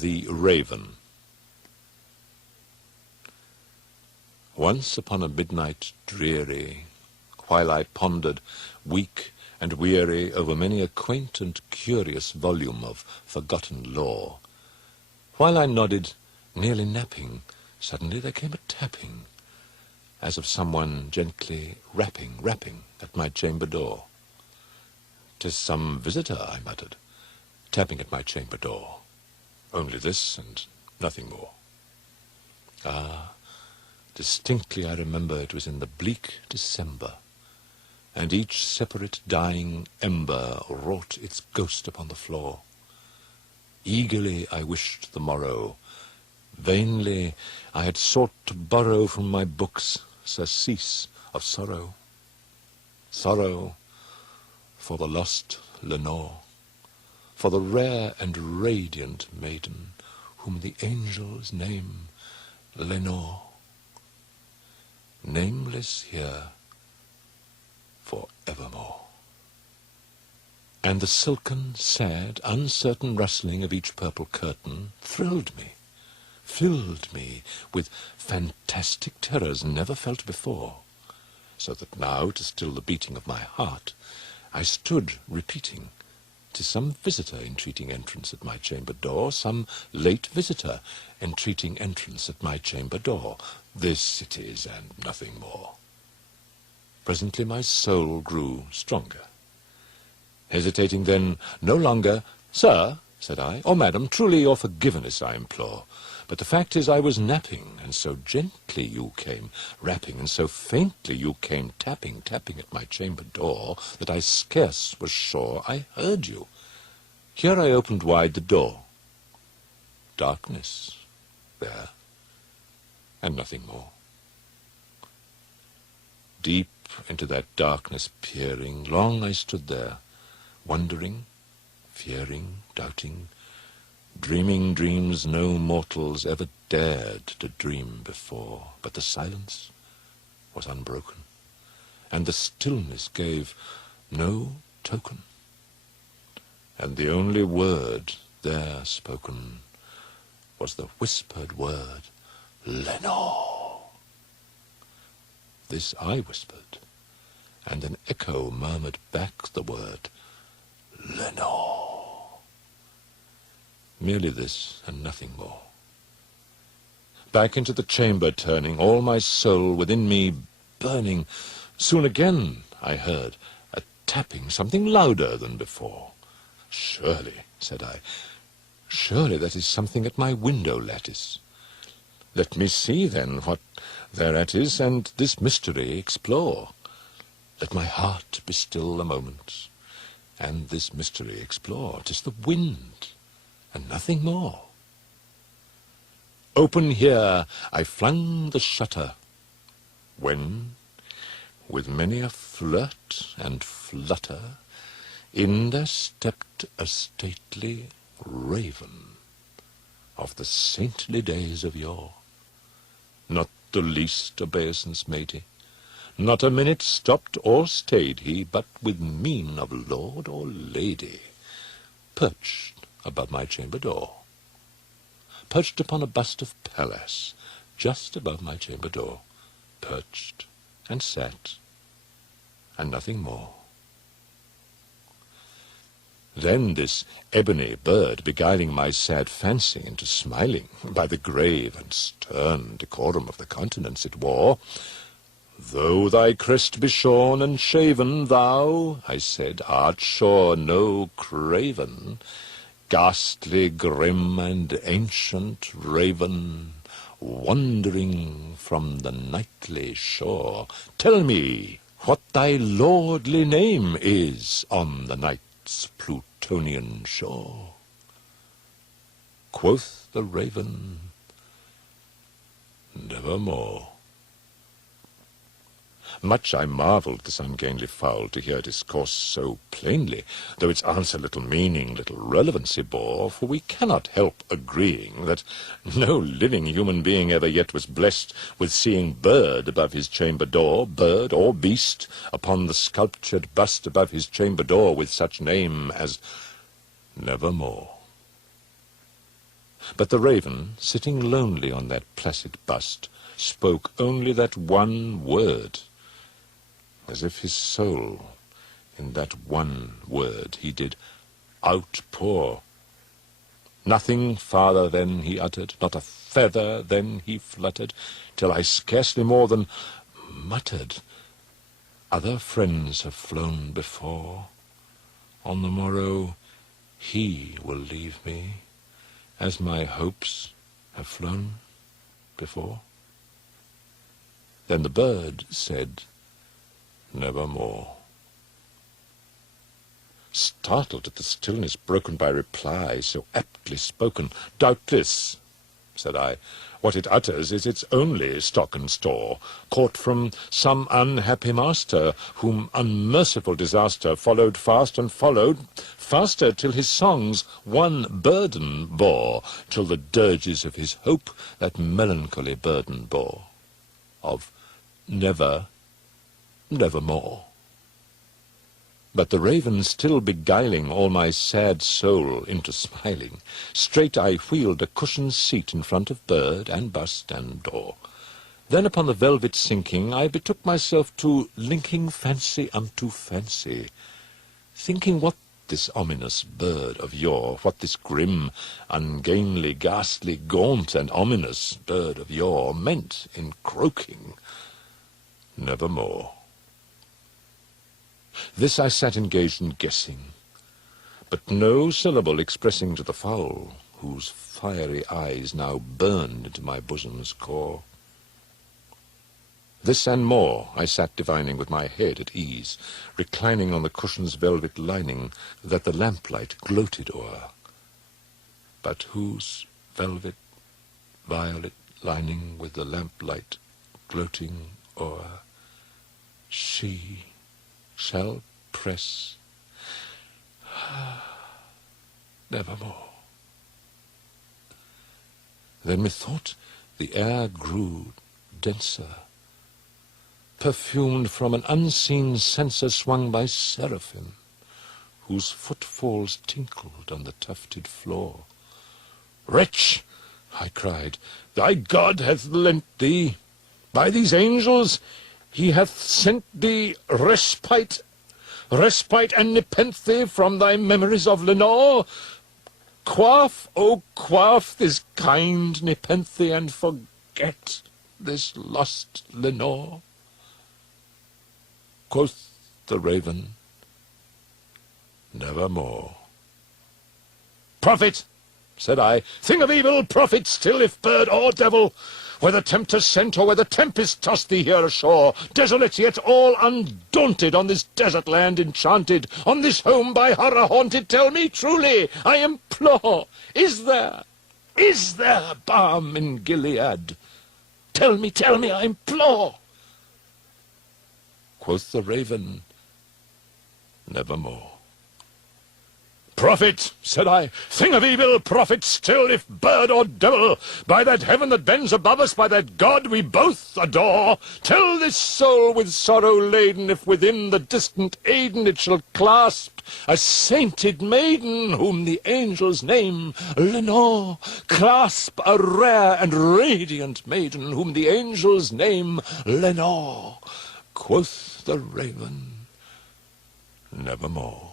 The Raven. Once upon a midnight dreary, while I pondered, weak and weary, over many a quaint and curious volume of forgotten lore, while I nodded, nearly napping, suddenly there came a tapping, as of someone gently rapping at my chamber door. "'Tis some visitor," I muttered, "tapping at my chamber door. Only this and nothing more." Ah, distinctly I remember it was in the bleak December, and each separate dying ember wrought its ghost upon the floor. Eagerly I wished the morrow. Vainly I had sought to borrow from my books surcease of sorrow. Sorrow for the lost Lenore, for the rare and radiant maiden whom the angels name Lenore, nameless here for evermore. And the silken, sad, uncertain rustling of each purple curtain thrilled me, filled me with fantastic terrors never felt before, so that now, to still the beating of my heart, I stood repeating, "'Tis some visitor entreating entrance at my chamber door, some late visitor entreating entrance at my chamber door. This it is, and nothing more." Presently my soul grew stronger. Hesitating then no longer, "Sir," said I, "or madam, truly your forgiveness I implore. But the fact is I was napping, and so gently you came rapping, and so faintly you came tapping at my chamber door, that I scarce was sure I heard you. Here I opened wide the door. Darkness there, and nothing more. Deep into that darkness peering, long I stood there, wondering, fearing, doubting, dreaming dreams no mortals ever dared to dream before. But the silence was unbroken, and the stillness gave no token, and the only word there spoken was the whispered word, "Lenore." This I whispered, and an echo murmured back the word, "Lenore." Merely this, and nothing more. Back into the chamber turning, all my soul within me burning, soon again I heard a tapping, something louder than before. "Surely," said I, "surely that is something at my window lattice. Let me see, then, what thereat is, and this mystery explore. Let my heart be still a moment, and this mystery explore. 'Tis the wind, and nothing more." Open here I flung the shutter, when, with many a flirt and flutter, in there stepped a stately raven of the saintly days of yore. Not the least obeisance made he, not a minute stopped or stayed he, but with mien of lord or lady, perched above my chamber door, perched upon a bust of Pallas, just above my chamber door, perched and sat, and nothing more. Then this ebony bird, beguiling my sad fancy into smiling, by the grave and stern decorum of the countenance it wore, "Though thy crest be shorn and shaven, thou," I said, "art sure no craven, ghastly, grim, and ancient raven, wandering from the nightly shore. Tell me what thy lordly name is on the night's Plutonian shore." Quoth the raven, "Nevermore." Much I marvelled this ungainly fowl to hear discourse so plainly, though its answer little meaning, little relevancy bore, for we cannot help agreeing that no living human being ever yet was blessed with seeing bird above his chamber door, bird or beast, upon the sculptured bust above his chamber door, with such name as Nevermore. But the raven, sitting lonely on that placid bust, spoke only that one word, as if his soul, in that one word, he did outpour. Nothing farther then he uttered, not a feather then he fluttered, till I scarcely more than muttered, "Other friends have flown before. On the morrow he will leave me, as my hopes have flown before." Then the bird said, "Nevermore." Startled at the stillness broken by reply so aptly spoken, "Doubtless," said I, "what it utters is its only stock and store, caught from some unhappy master, whom unmerciful disaster followed fast and followed faster, till his songs one burden bore, till the dirges of his hope that melancholy burden bore, of never, nevermore." But the raven still beguiling all my sad soul into smiling, straight I wheeled a cushioned seat in front of bird and bust and door. Then upon the velvet sinking, I betook myself to linking fancy unto fancy, thinking what this ominous bird of yore, what this grim, ungainly, ghastly, gaunt, and ominous bird of yore meant in croaking, "Nevermore." This I sat engaged in guessing, but no syllable expressing to the fowl, whose fiery eyes now burned into my bosom's core. This and more I sat divining with my head at ease, reclining on the cushion's velvet lining that the lamplight gloated o'er, but whose velvet violet lining with the lamplight gloating o'er she shall press nevermore. Then methought the air grew denser, perfumed from an unseen censer swung by seraphim, whose footfalls tinkled on the tufted floor. "Wretch," I cried, "thy God hath lent thee, by these angels he hath sent thee respite and nepenthe from thy memories of Lenore. Quaff, oh quaff this kind nepenthe, and forget this lost Lenore." Quoth the raven, "Nevermore." "Prophet," said I, "thing of evil, prophet still, if bird or devil, whether tempter sent or whether tempest tossed thee here ashore, desolate yet all undaunted, on this desert land enchanted, on this home by horror haunted, tell me truly, I implore, is there balm in Gilead? Tell me, I implore." Quoth the raven, "Nevermore." "Prophet," said I, "thing of evil, prophet still, if bird or devil, by that heaven that bends above us, by that God we both adore, tell this soul with sorrow laden, if within the distant Aden it shall clasp a sainted maiden, whom the angels name Lenore. Clasp a rare and radiant maiden, whom the angels name Lenore." Quoth the raven, "Nevermore."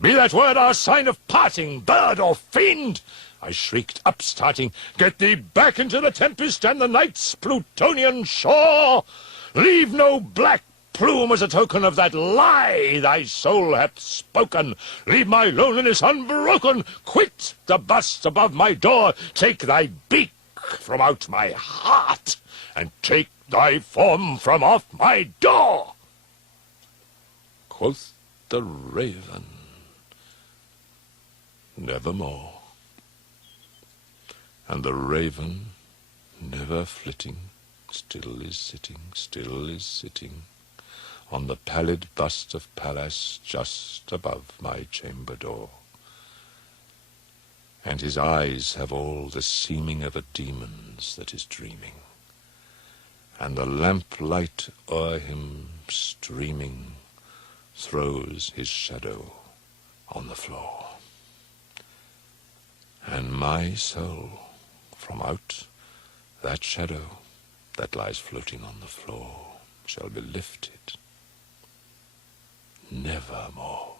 "Be that word our sign of parting, bird or fiend!" I shrieked, upstarting. "Get thee back into the tempest and the night's Plutonian shore! Leave no black plume as a token of that lie thy soul hath spoken! Leave my loneliness unbroken! Quit the bust above my door! Take thy beak from out my heart, and take thy form from off my door!" Quoth the raven, "Nevermore." And the raven, never flitting, still is sitting, on the pallid bust of Pallas just above my chamber door. And his eyes have all the seeming of a demon's that is dreaming, and the lamplight o'er him streaming throws his shadow on the floor. and my soul from out that shadow that lies floating on the floor shall be lifted nevermore.